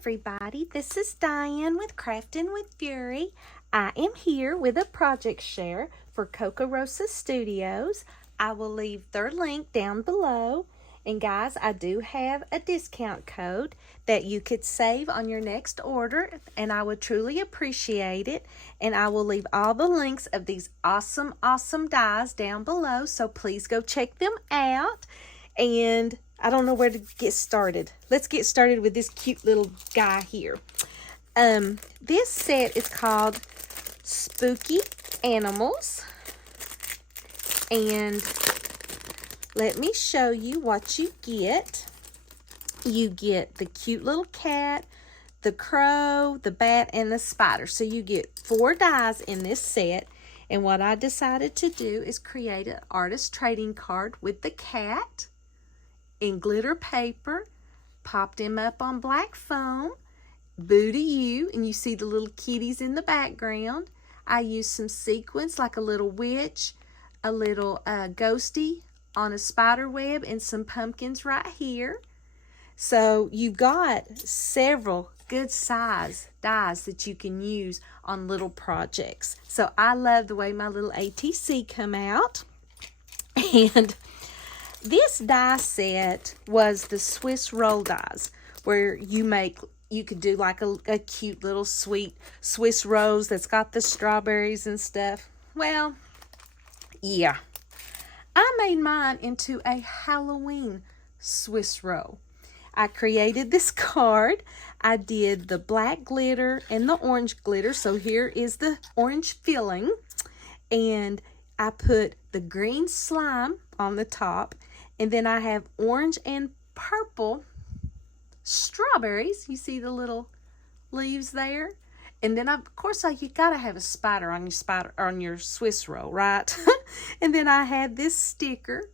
everybody, this is Diane with Craftin' with Fury. I am here with a project share for Coco Rosa Studios. I will leave their link down below. And guys, I do have a discount code that you could save on your next order, and I would truly appreciate it. And I will leave all the links of these awesome dies down below, so please go check them out. And I don't know where to get started. Let's get started with this cute little guy here. This set is called Spooky Animals. And let me show you what you get. You get the cute little cat, the crow, the bat, and the spider. So you get 4 dies in this set. And what I decided to do is create an artist trading card with the cat in glitter paper, popped him up on black foam, boo to you, and you see the little kitties in the background. I used some sequins like a little witch, a little ghosty on a spider web, and some pumpkins right here. So you've got several good size dies that you can use on little projects. So I love the way my little ATC come out. And this die set was the Swiss roll dies, where you could do like a cute little sweet Swiss rose that's got the strawberries and stuff. Well, yeah. I made mine into a Halloween Swiss roll. I created this card. I did the black glitter and the orange glitter. So here is the orange filling. And I put the green slime on the top. And then I have orange and purple strawberries. You see the little leaves there? And then of course you gotta have a spider on your Swiss roll, right? And then I had this sticker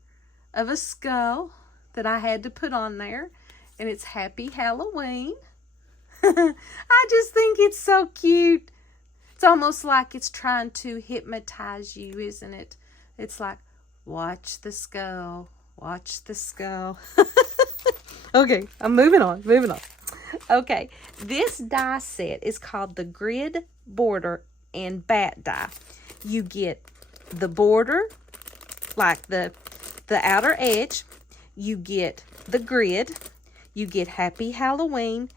of a skull that I had to put on there, and it's Happy Halloween. I just think it's so cute. It's almost like it's trying to hypnotize you, isn't it? It's like, watch the skull. Watch the skull. Okay, I'm moving on. Okay, this die set is called the Grid Border and Bat die. You get the border, like the outer edge. You get the grid. You get Happy Halloween.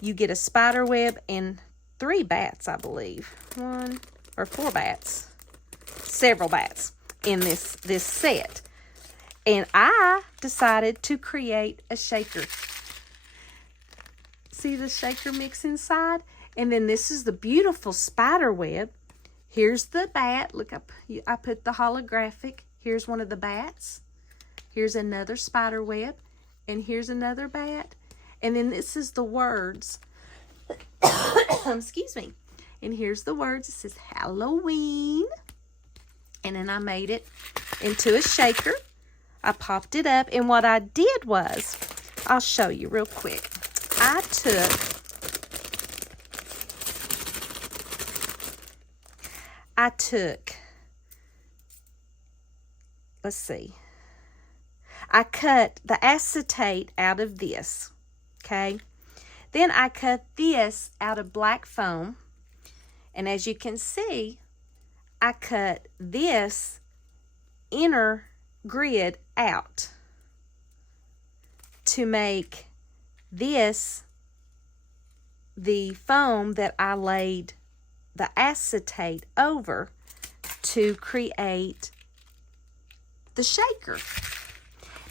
You get a spider web and 3 bats, I believe. 1 or 4 bats. Several bats in this set. And I decided to create a shaker. See the shaker mix inside? And then this is the beautiful spider web. Here's the bat. Look up, I put the holographic. Here's one of the bats. Here's another spider web. And here's another bat. And then this is the words. Excuse me. And here's the words. It says Halloween. And then I made it into a shaker. I popped it up, and what I did was, I'll show you real quick. I took, let's see, I cut the acetate out of this, okay? Then I cut this out of black foam, and as you can see, I cut this inner grid out to make this the foam that I laid the acetate over to create the shaker.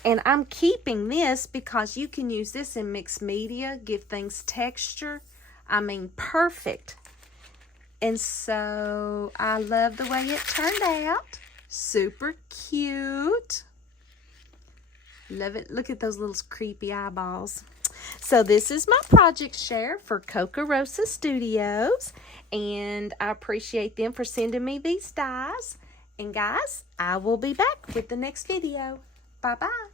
And I'm keeping this because you can use this in mixed media, give things texture. I mean, perfect. And so I love the way it turned out. Super cute. Love it. Look at those little creepy eyeballs. So this is my project share for Coco Rosa Studios. And I appreciate them for sending me these dies. And guys, I will be back with the next video. Bye-bye.